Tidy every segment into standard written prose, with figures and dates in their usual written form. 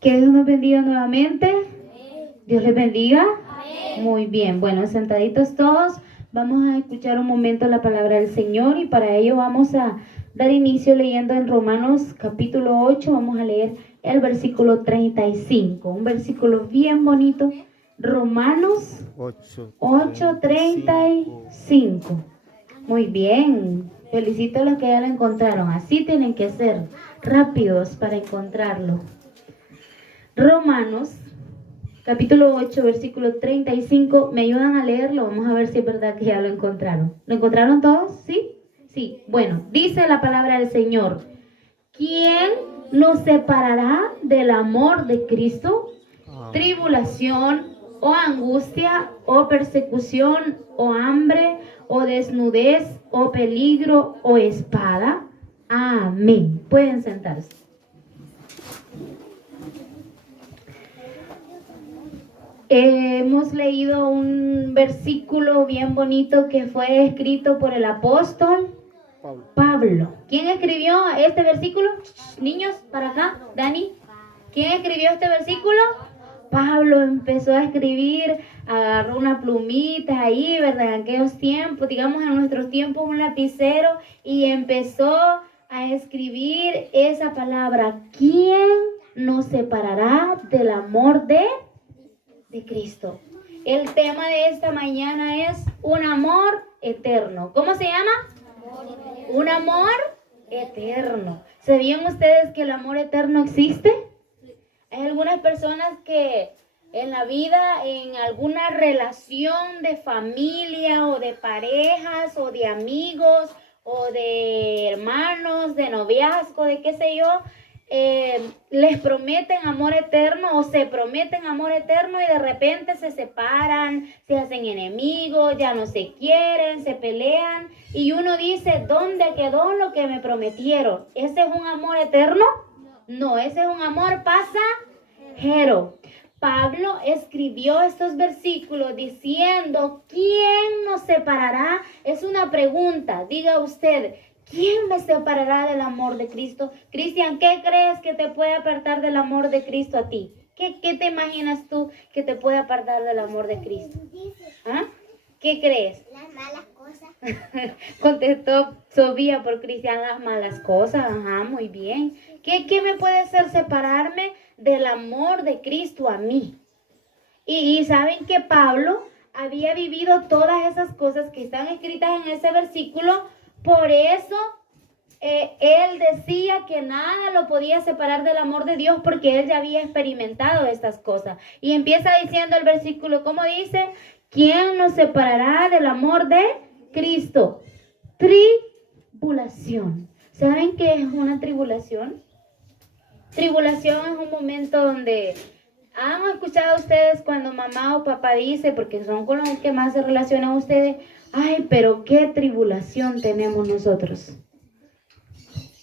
Que Dios nos bendiga nuevamente. Dios les bendiga. Muy bien, bueno, sentaditos todos, vamos a escuchar un momento la palabra del Señor y para ello vamos a dar inicio leyendo en Romanos capítulo 8, vamos a leer el versículo 35, un versículo bien bonito, Romanos 8:35. Muy bien, felicito a los que ya lo encontraron, así tienen que ser rápidos para encontrarlo. Romanos capítulo 8, versículo 35. ¿Me ayudan a leerlo? Vamos a ver si es verdad que ya lo encontraron. ¿Lo encontraron todos? ¿Sí? Sí. Bueno, dice la palabra del Señor. ¿Quién nos separará del amor de Cristo? Tribulación, o angustia, o persecución, o hambre, o desnudez, o peligro, o espada. Amén. Pueden sentarse. Hemos leído un versículo bien bonito que fue escrito por el apóstol Pablo. ¿Quién escribió este versículo? Niños, para acá, Dani. ¿Quién escribió este versículo? Pablo empezó a escribir, agarró una plumita ahí, ¿verdad? En aquellos tiempos, digamos en nuestros tiempos, un lapicero y empezó a escribir esa palabra. ¿Quién nos separará del amor de Cristo? El tema de esta mañana es un amor eterno. ¿Cómo se llama? Un amor eterno. ¿Sabían ustedes que el amor eterno existe? Hay algunas personas que en la vida, en alguna relación de familia o de parejas o de amigos o de hermanos, de noviazgo, de qué sé yo, les prometen amor eterno o se prometen amor eterno y de repente se separan, se hacen enemigos, ya no se quieren, se pelean y uno dice, ¿dónde quedó lo que me prometieron? ¿Ese es un amor eterno? No, ese es un amor pasajero. Pablo escribió estos versículos diciendo, ¿quién nos separará? Es una pregunta, diga usted, ¿quién me separará del amor de Cristo? Cristian, ¿qué crees que te puede apartar del amor de Cristo a ti? ¿Qué te imaginas tú que te puede apartar del amor de Cristo? ¿Ah? ¿Qué crees? Las malas cosas. Contestó Sofía por Cristian, las malas cosas. Ajá, muy bien. ¿Qué me puede hacer separarme del amor de Cristo a mí? Y saben que Pablo había vivido todas esas cosas que están escritas en ese versículo. Por eso él decía que nada lo podía separar del amor de Dios porque él ya había experimentado estas cosas. Y empieza diciendo el versículo, ¿cómo dice? ¿Quién nos separará del amor de Cristo? Tribulación. ¿Saben qué es una tribulación? Tribulación es un momento donde han escuchado ustedes cuando mamá o papá dice, porque son con los que más se relacionan ustedes, ay, pero qué tribulación tenemos nosotros.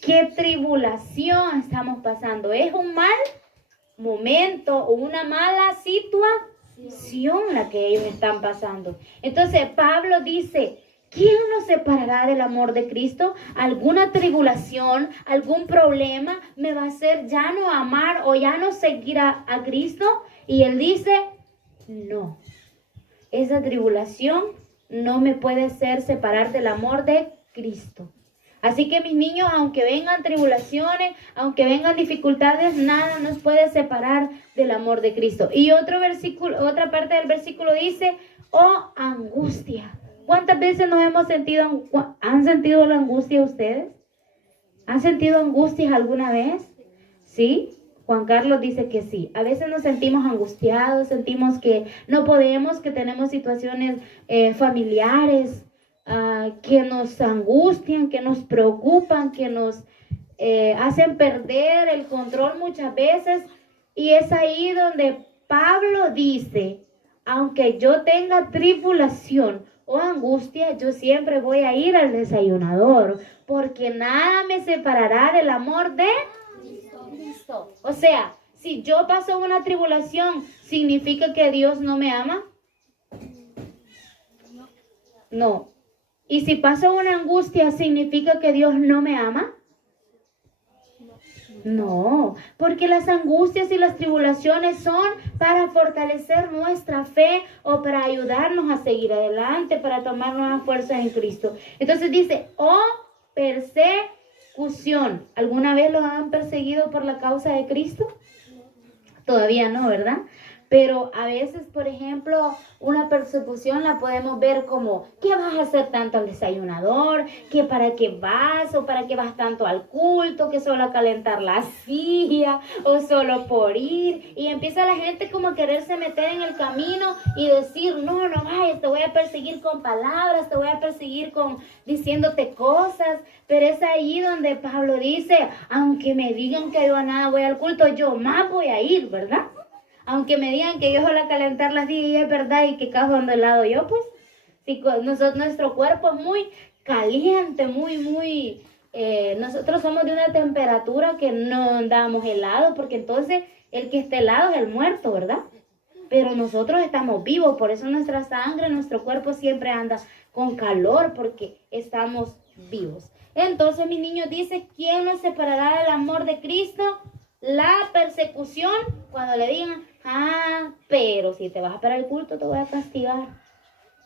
¿Qué tribulación estamos pasando? ¿Es un mal momento o una mala situación la que ellos están pasando? Entonces Pablo dice, ¿quién nos separará del amor de Cristo? ¿Alguna tribulación, algún problema me va a hacer ya no amar o ya no seguir a Cristo? Y él dice, no, esa tribulación no me puede hacer separar del amor de Cristo. Así que mis niños, aunque vengan tribulaciones, aunque vengan dificultades, nada nos puede separar del amor de Cristo. Y otro versículo, otra parte del versículo dice, oh angustia. ¿Cuántas veces nos hemos sentido, han sentido la angustia ustedes? ¿Han sentido angustias alguna vez? ¿Sí? Juan Carlos dice que sí. A veces nos sentimos angustiados, sentimos que no podemos, que tenemos situaciones familiares, que nos angustian, que nos preocupan, que nos hacen perder el control muchas veces. Y es ahí donde Pablo dice, aunque yo tenga tribulación o angustia, yo siempre voy a ir al desayunador, porque nada me separará del amor de Cristo. O sea, si yo paso una tribulación, ¿significa que Dios no me ama? No. ¿Y si paso una angustia, significa que Dios no me ama? No, porque las angustias y las tribulaciones son para fortalecer nuestra fe o para ayudarnos a seguir adelante, para tomar nuevas fuerzas en Cristo. Entonces dice, persecución. ¿Alguna vez los han perseguido por la causa de Cristo? Todavía no, ¿verdad? Pero a veces, por ejemplo, una persecución la podemos ver como, ¿qué vas a hacer tanto al desayunador? ¿Qué para qué vas? ¿O para qué vas tanto al culto? ¿Que solo a calentar la silla? ¿O solo por ir? Y empieza la gente como a quererse meter en el camino y decir, no, no vayas, te voy a perseguir con palabras, te voy a perseguir con diciéndote cosas. Pero es ahí donde Pablo dice, aunque me digan que yo a nada voy al culto, yo más voy a ir, ¿verdad? Aunque me digan que yo solo a calentar las sillas y es verdad y que cajo ando helado yo, pues, si nuestro cuerpo es muy caliente, nosotros somos de una temperatura que no andamos helado, porque entonces el que está helado es el muerto, ¿verdad? Pero nosotros estamos vivos, por eso nuestra sangre, nuestro cuerpo siempre anda con calor, porque estamos vivos. Entonces, mis niños, dice, ¿quién nos separará del amor de Cristo? La persecución, cuando le digan, pero si te vas para el culto te voy a castigar.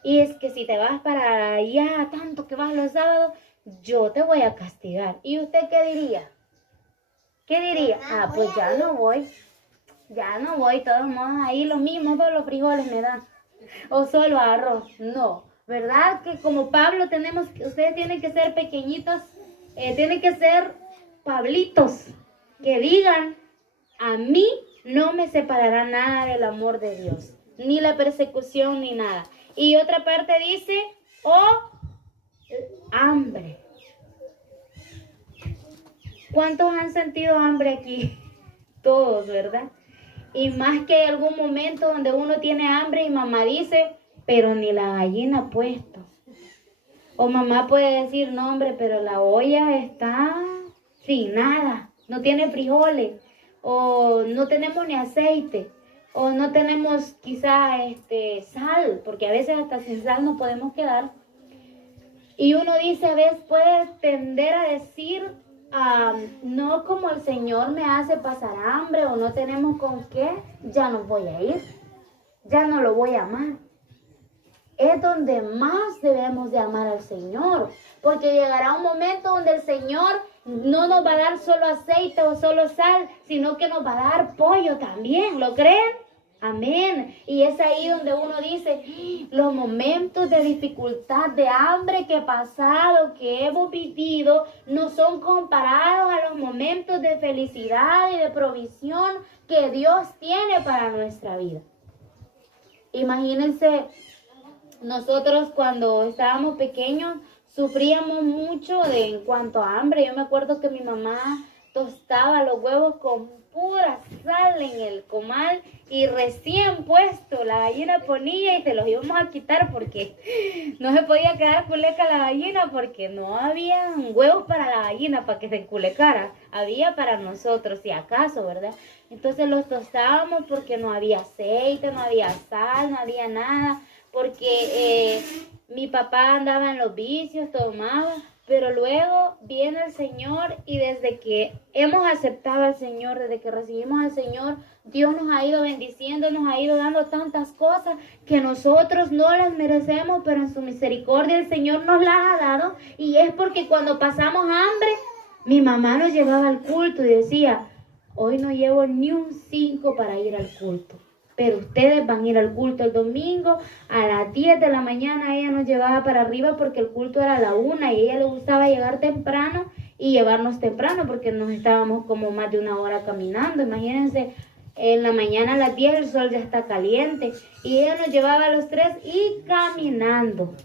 Y es que si te vas para allá, tanto que vas los sábados, yo te voy a castigar. ¿Y usted qué diría? ¿Qué diría? Pues ya no voy, de todos modos, ahí lo mismo, todos los frijoles me dan. O solo arroz, no. ¿Verdad? Que como Pablo ustedes tienen que ser pequeñitos, tienen que ser Pablitos, que digan, a mí no me separará nada del amor de Dios, ni la persecución, ni nada. Y otra parte dice, hambre. ¿Cuántos han sentido hambre aquí? Todos, ¿verdad? Y más que algún momento donde uno tiene hambre y mamá dice, pero ni la gallina ha puesto. O mamá puede decir, no hombre, pero la olla está sin nada, no tiene frijoles, o no tenemos ni aceite, o no tenemos quizá sal, porque a veces hasta sin sal no podemos quedar. Y uno dice, a veces puede tender a decir, no, como el Señor me hace pasar hambre o no tenemos con qué, ya no voy a ir, ya no lo voy a amar. Es donde más debemos de amar al Señor, porque llegará un momento donde el Señor no nos va a dar solo aceite o solo sal, sino que nos va a dar pollo también, ¿lo creen? Amén. Y es ahí donde uno dice, los momentos de dificultad, de hambre que he pasado, que hemos vivido, no son comparados a los momentos de felicidad y de provisión que Dios tiene para nuestra vida. Imagínense, nosotros cuando estábamos pequeños sufríamos mucho en cuanto a hambre. Yo me acuerdo que mi mamá tostaba los huevos con pura sal en el comal y recién puesto la gallina ponía y se los íbamos a quitar porque no se podía quedar culeca la gallina porque no había huevos para la gallina para que se culecara, había para nosotros si acaso, ¿verdad? Entonces los tostábamos porque no había aceite, no había sal, no había nada, porque mi papá andaba en los vicios, tomaba. Pero luego viene el Señor y desde que hemos aceptado al Señor, desde que recibimos al Señor, Dios nos ha ido bendiciendo, nos ha ido dando tantas cosas que nosotros no las merecemos, pero en su misericordia el Señor nos las ha dado. Y es porque cuando pasamos hambre, mi mamá nos llevaba al culto y decía, hoy no llevo ni un 5 para ir al culto. Pero ustedes van a ir al culto el domingo a las 10 de la mañana. Ella nos llevaba para arriba porque el culto era a la 1 y a ella le gustaba llegar temprano y llevarnos temprano porque nos estábamos como más de una hora caminando. Imagínense, en la mañana a las 10 el sol ya está caliente y ella nos llevaba a los 3 y caminando.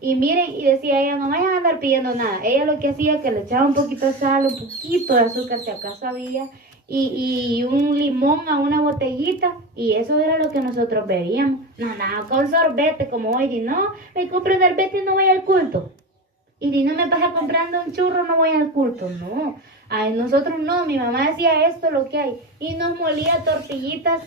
Y miren, y decía ella, no vayan a andar pidiendo nada. Ella lo que hacía es que le echaba un poquito de sal, un poquito de azúcar si acaso había, y un limón a una botellita, y eso era lo que nosotros bebíamos. No, con sorbete, como hoy, y no, me compro sorbete y no voy al culto. Y si no me pasa comprando un churro, no voy al culto. No, nosotros no, mi mamá decía esto, lo que hay, y nos molía tortillitas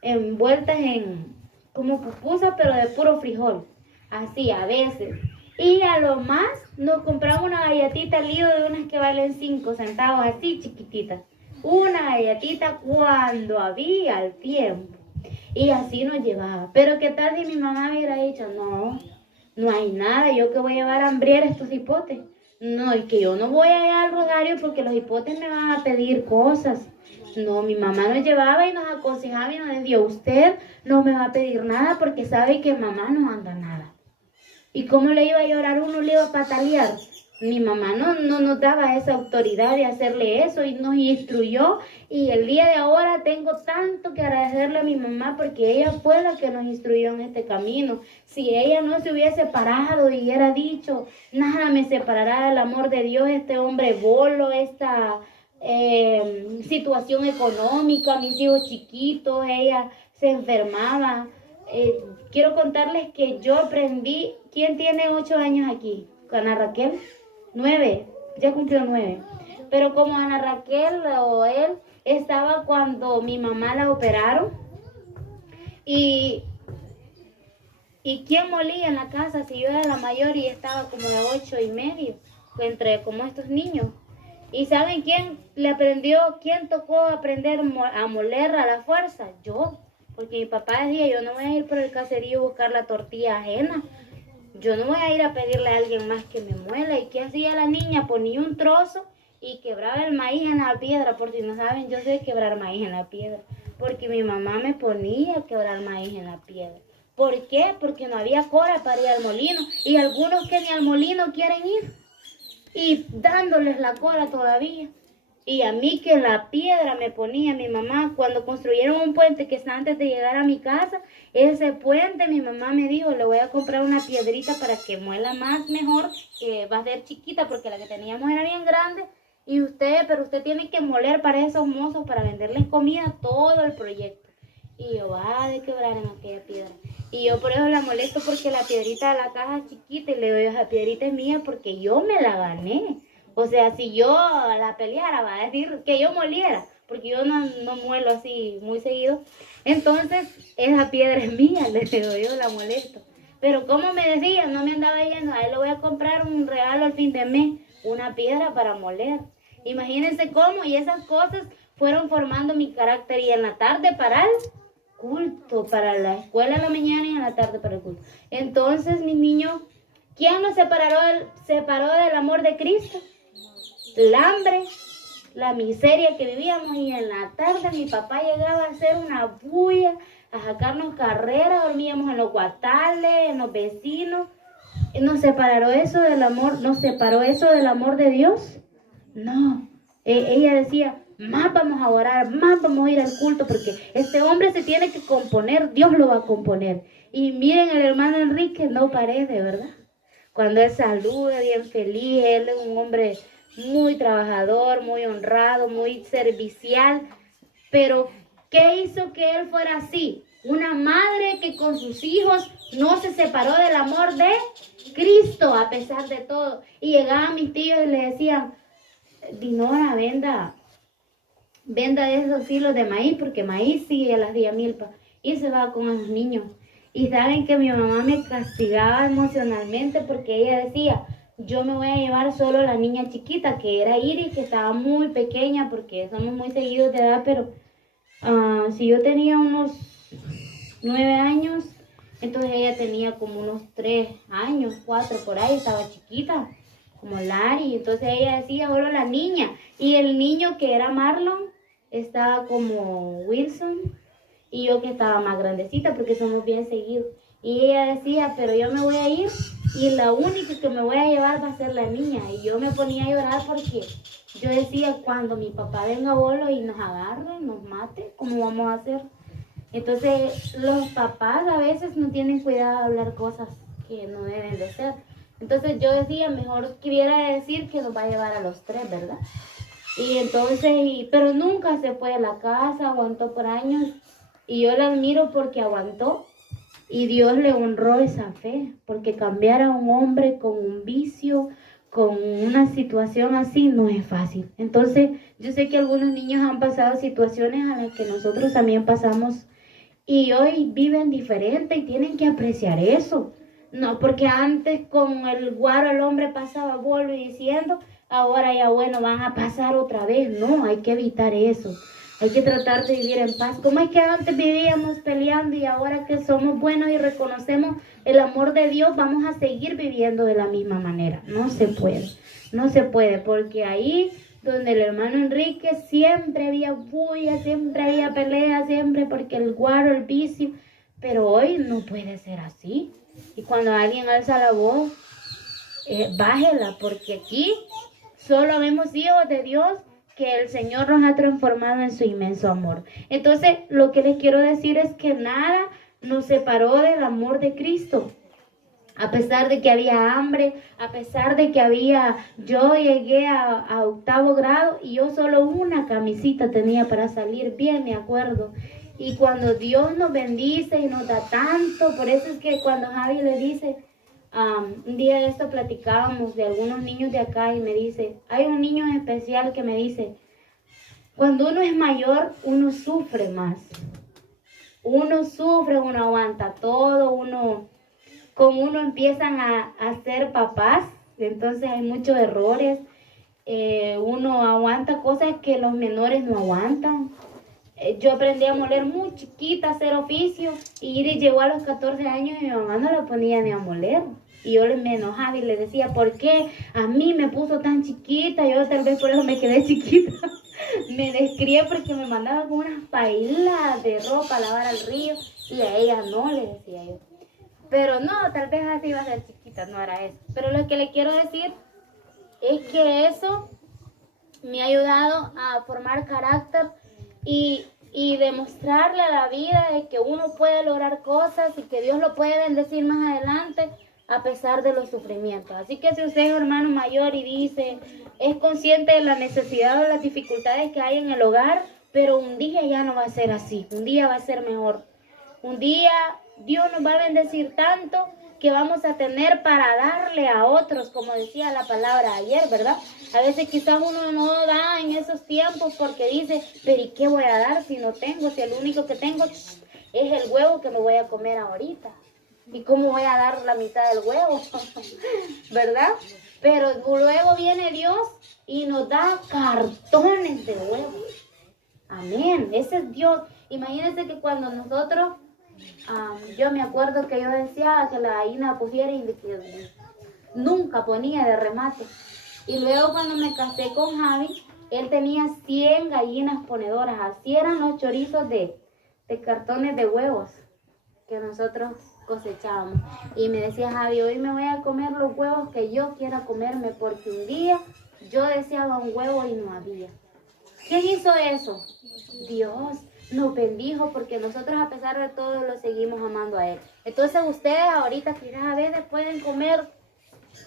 envueltas en, como pupusas, pero de puro frijol, así a veces. Y a lo más nos compramos una galletita Lido de unas que valen 5 centavos, así chiquititas. Una galletita cuando había el tiempo. Y así nos llevaba. Pero qué tal si mi mamá hubiera dicho, no, no hay nada, yo que voy a llevar a hambriar estos hipotes. No, es que yo no voy a ir al rosario porque los hipotes me van a pedir cosas. No, mi mamá nos llevaba y nos aconsejaba y nos decía, usted no me va a pedir nada porque sabe que mamá no manda nada. ¿Y cómo le iba a llorar uno? Le iba a patalear. Mi mamá no nos daba esa autoridad de hacerle eso y nos instruyó. Y el día de ahora tengo tanto que agradecerle a mi mamá porque ella fue la que nos instruyó en este camino. Si ella no se hubiese parado y hubiera dicho, nada me separará del amor de Dios, este hombre bolo, esta situación económica, mis hijos chiquitos, ella se enfermaba. Quiero contarles que yo aprendí. ¿ Quién tiene 8 años aquí? Ana Raquel, 9, ya cumplió 9. Pero como Ana Raquel o él estaba cuando mi mamá la operaron. ¿Y quién molía en la casa? Si yo era la mayor y estaba como de 8 y medio, entre como estos niños. ¿Y saben quién le aprendió? ¿Quién tocó aprender a moler a la fuerza? Yo. Porque mi papá decía, yo no voy a ir por el caserío a buscar la tortilla ajena. Yo no voy a ir a pedirle a alguien más que me muela. ¿Y qué hacía la niña? Ponía un trozo y quebraba el maíz en la piedra. Por si no saben, yo sé quebrar maíz en la piedra. Porque mi mamá me ponía a quebrar maíz en la piedra. ¿Por qué? Porque no había cora para ir al molino. Y algunos que ni al molino quieren ir. Y dándoles la cora todavía. Y a mí que la piedra me ponía mi mamá cuando construyeron un puente que está antes de llegar a mi casa. Ese puente mi mamá me dijo, le voy a comprar una piedrita para que muela más mejor, que va a ser chiquita porque la que teníamos era bien grande. Pero usted tiene que moler para esos mozos, para venderles comida, todo el proyecto. Y yo, de quebrar en aquella piedra. Y yo por eso la molesto porque la piedrita de la caja es chiquita y le doy, esa piedrita es mía porque yo me la gané. O sea, si yo la peleara, va a decir que yo moliera, porque yo no muelo así muy seguido. Entonces, esa piedra es mía, le digo yo, la molesto. Pero como me decía, no me andaba yendo, a él le voy a comprar un regalo al fin de mes, una piedra para moler. Imagínense cómo, y esas cosas fueron formando mi carácter. Y en la tarde para el culto, para la escuela en la mañana y en la tarde para el culto. Entonces, mis niños, ¿quién nos separó del amor de Cristo? El hambre, la miseria que vivíamos. Y en la tarde mi papá llegaba a hacer una bulla, a sacarnos carrera, dormíamos en los guatales, en los vecinos. ¿Nos separó eso del amor? ¿Nos separó eso del amor de Dios? No. Ella decía, más vamos a orar, más vamos a ir al culto, porque este hombre se tiene que componer, Dios lo va a componer. Y miren, el hermano Enrique no parece, ¿verdad? Cuando él saluda, bien feliz, él es un hombre muy trabajador, muy honrado, muy servicial. Pero, ¿qué hizo que él fuera así? Una madre que con sus hijos no se separó del amor de Cristo a pesar de todo. Y llegaban mis tíos y le decían, Dinora, venda de esos hilos de maíz, porque maíz sigue a las 10 milpas. Y se va con los niños. Y saben que mi mamá me castigaba emocionalmente porque ella decía, yo me voy a llevar solo la niña chiquita, que era Iris, que estaba muy pequeña, porque somos muy seguidos de edad, pero si yo tenía unos 9 años, entonces ella tenía como unos 3 años, 4 por ahí, estaba chiquita, como Lari. Entonces ella decía, solo la niña. Y el niño que era Marlon, estaba como Wilson, y yo que estaba más grandecita, porque somos bien seguidos. Y ella decía, pero yo me voy a ir, y la única que me voy a llevar va a ser la niña. Y yo me ponía a llorar porque yo decía, cuando mi papá venga bolo y nos agarre, nos mate, ¿cómo vamos a hacer? Entonces, los papás a veces no tienen cuidado de hablar cosas que no deben de ser. Entonces yo decía, mejor quisiera decir que nos va a llevar a los 3, ¿verdad? Y entonces, pero nunca se fue de la casa, aguantó por años. Y yo la admiro porque aguantó. Y Dios le honró esa fe, porque cambiar a un hombre con un vicio, con una situación así, no es fácil. Entonces, yo sé que algunos niños han pasado situaciones a las que nosotros también pasamos y hoy viven diferente y tienen que apreciar eso. No, porque antes con el guaro el hombre pasaba bolo y diciendo, ahora ya bueno, van a pasar otra vez. No, hay que evitar eso. Hay que tratar de vivir en paz. ¿Cómo es que antes vivíamos peleando y ahora que somos buenos y reconocemos el amor de Dios, vamos a seguir viviendo de la misma manera? No se puede. No se puede, porque ahí donde el hermano Enrique siempre había bulla, siempre había pelea, siempre porque el guaro, el vicio. Pero hoy no puede ser así. Y cuando alguien alza la voz, bájela, porque aquí solo vemos hijos de Dios que el Señor nos ha transformado en su inmenso amor. Entonces, lo que les quiero decir es que nada nos separó del amor de Cristo. A pesar de que había hambre, a pesar de que yo llegué a 8º grado y yo solo una camisita tenía para salir bien, me acuerdo. Y cuando Dios nos bendice y nos da tanto, por eso es que cuando Javi le dice, un día de esto platicábamos de algunos niños de acá y me dice, hay un niño en especial que me dice, cuando uno es mayor, uno sufre más. Uno sufre, uno aguanta todo, como uno empiezan a ser papás, entonces hay muchos errores, uno aguanta cosas que los menores no aguantan. Yo aprendí a moler muy chiquita, a hacer oficio, y Iris llegó a los 14 años y mi mamá no la ponía ni a moler. Y yo me enojaba y le decía, ¿por qué a mí me puso tan chiquita? Yo tal vez por eso me quedé chiquita. Me descrié porque me mandaba con unas pailas de ropa a lavar al río y a ella no, le decía yo. Pero no, tal vez así iba a ser chiquita, no era eso. Pero lo que le quiero decir es que eso me ha ayudado a formar carácter y demostrarle a la vida de que uno puede lograr cosas y que Dios lo puede bendecir más adelante a pesar de los sufrimientos. Así que si usted es hermano mayor y dice, es consciente de la necesidad o las dificultades que hay en el hogar, pero un día ya no va a ser así, un día va a ser mejor. Un día Dios nos va a bendecir tanto que vamos a tener para darle a otros, como decía la palabra ayer, ¿verdad? A veces quizás uno no da en esos tiempos porque dice, pero ¿y qué voy a dar si no tengo? Si el único que tengo es el huevo que me voy a comer ahorita. ¿Y cómo voy a dar la mitad del huevo? ¿Verdad? Pero luego viene Dios y nos da cartones de huevos. Amén. Ese es Dios. Imagínense que cuando nosotros, yo me acuerdo que yo decía que la gallina pusiera y que nunca ponía de remate. Y luego cuando me casé con Javi, él tenía 100 gallinas ponedoras. Así eran los chorizos de cartones de huevos que nosotros cosechábamos. Y me decía Javi, hoy me voy a comer los huevos que yo quiera comerme, porque un día yo deseaba un huevo y no había. ¿Quién hizo eso? Dios nos bendijo porque nosotros a pesar de todo lo seguimos amando a Él. Entonces ustedes ahorita quizás a veces pueden comer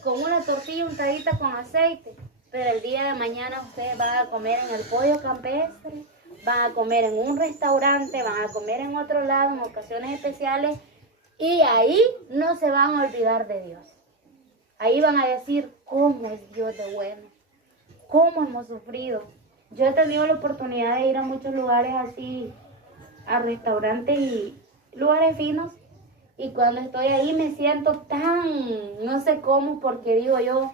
con una tortilla untadita con aceite, pero el día de mañana ustedes van a comer en el pollo campestre, van a comer en un restaurante, van a comer en otro lado en ocasiones especiales y ahí no se van a olvidar de Dios. Ahí van a decir cómo es Dios de bueno, cómo hemos sufrido. Yo he tenido la oportunidad de ir a muchos lugares así, a restaurantes y lugares finos. Y cuando estoy ahí me siento tan, no sé cómo, porque digo yo,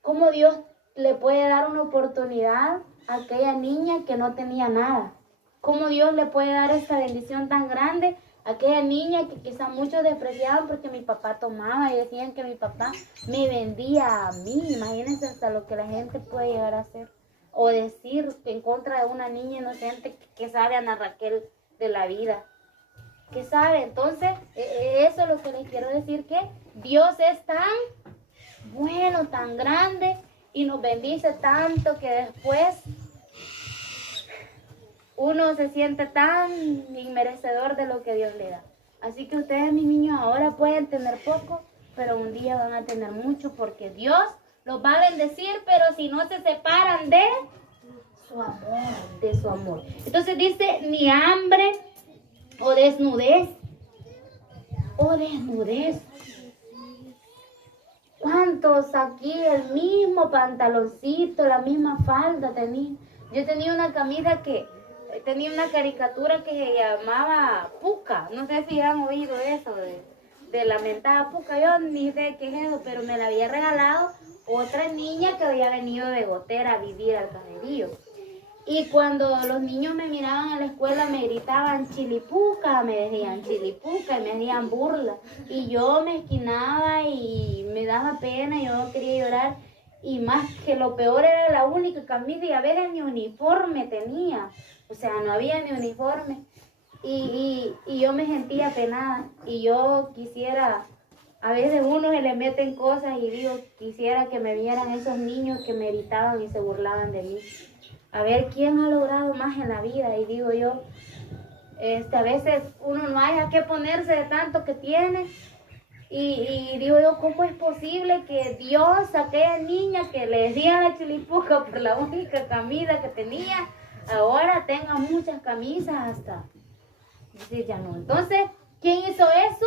¿cómo Dios le puede dar una oportunidad a aquella niña que no tenía nada? ¿Cómo Dios le puede dar esta bendición tan grande a aquella niña que quizá muchos despreciaban porque mi papá tomaba y decían que mi papá me vendía a mí? Imagínense hasta lo que la gente puede llegar a hacer. O decir en contra de una niña inocente que sabe Ana Raquel de la vida. ¿Qué sabe? Entonces, eso es lo que les quiero decir, que Dios es tan bueno, tan grande y nos bendice tanto que después uno se siente tan inmerecedor de lo que Dios le da. Así que ustedes, mis niños, ahora pueden tener poco, pero un día van a tener mucho porque Dios los va a bendecir, pero si no se separan de su amor, de su amor. Entonces dice, ni hambre o desnudez. O desnudez. ¿Cuántos aquí el mismo pantaloncito, la misma falda tenía? Yo tenía una camisa que tenía una caricatura que se llamaba Pucca. No sé si han oído eso de de la mentada puca, yo ni sé qué es eso, pero me la había regalado otra niña que había venido de Gotera a vivir al Caserío. Y cuando los niños me miraban en la escuela me gritaban chilipuca, me decían chilipuca y me hacían burla. Y yo me esquinaba y me daba pena, yo quería llorar. Y más que lo peor era la única camisa y a veces ni uniforme tenía. O sea, no había ni uniforme. Y yo me sentía penada. Y yo quisiera, a veces uno se le meten cosas y digo, quisiera que me vieran esos niños que me gritaban y se burlaban de mí. A ver quién ha logrado más en la vida. Y digo yo, a veces uno no haya que ponerse de tanto que tiene. Y digo yo, ¿cómo es posible que Dios, aquella niña que le decía la chilipuca por la única camisa que tenía, ahora tenga muchas camisas hasta decir ya no? Entonces, ¿quién hizo eso?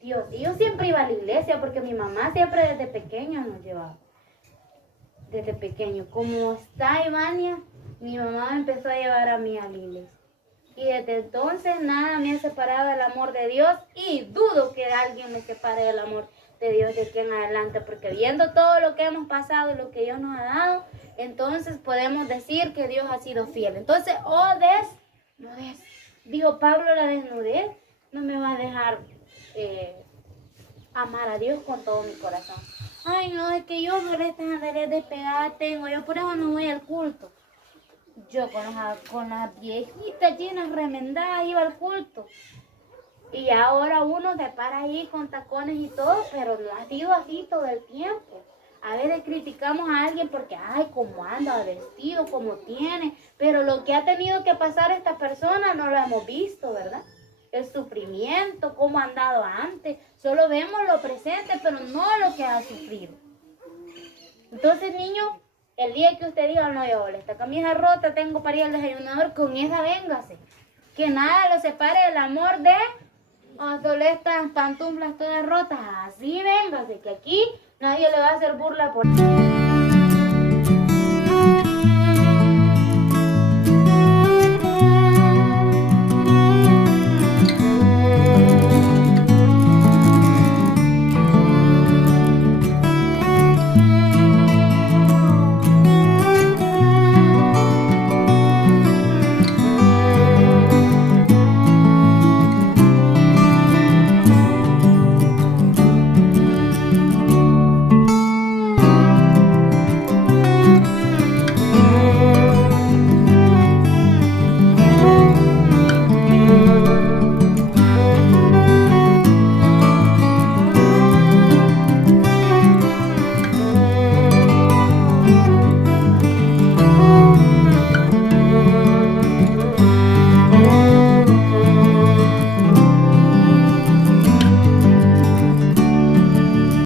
Dios. Y yo siempre iba a la iglesia porque mi mamá siempre desde pequeña nos llevaba. Desde pequeño. Como está Ivania, mi mamá me empezó a llevar a mí a la iglesia. Y desde entonces nada me ha separado del amor de Dios y dudo que alguien me separe del amor de Dios de aquí en adelante, porque viendo todo lo que hemos pasado y lo que Dios nos ha dado, entonces podemos decir que Dios ha sido fiel. Entonces, desnudez. Dijo Pablo, la desnudez no me va a dejar amar a Dios con todo mi corazón. Ay, no, es que yo por estas andares despegadas tengo, yo por eso no voy al culto. Yo con las viejitas llenas remendadas iba al culto. Y ahora uno se para ahí con tacones y todo, pero no ha sido así todo el tiempo. A veces criticamos a alguien porque, ay, cómo anda vestido, cómo tiene. Pero lo que ha tenido que pasar esta persona no lo hemos visto, ¿verdad? El sufrimiento, cómo ha andado antes. Solo vemos lo presente, pero no lo que ha sufrido. Entonces, niño, el día que usted diga, no, yo, esta camisa rota tengo para ir al desayunador, con esa véngase. Que nada lo separe del amor de solo estas pantuflas todas rotas. Así véngase, que aquí nadie le va a hacer burla por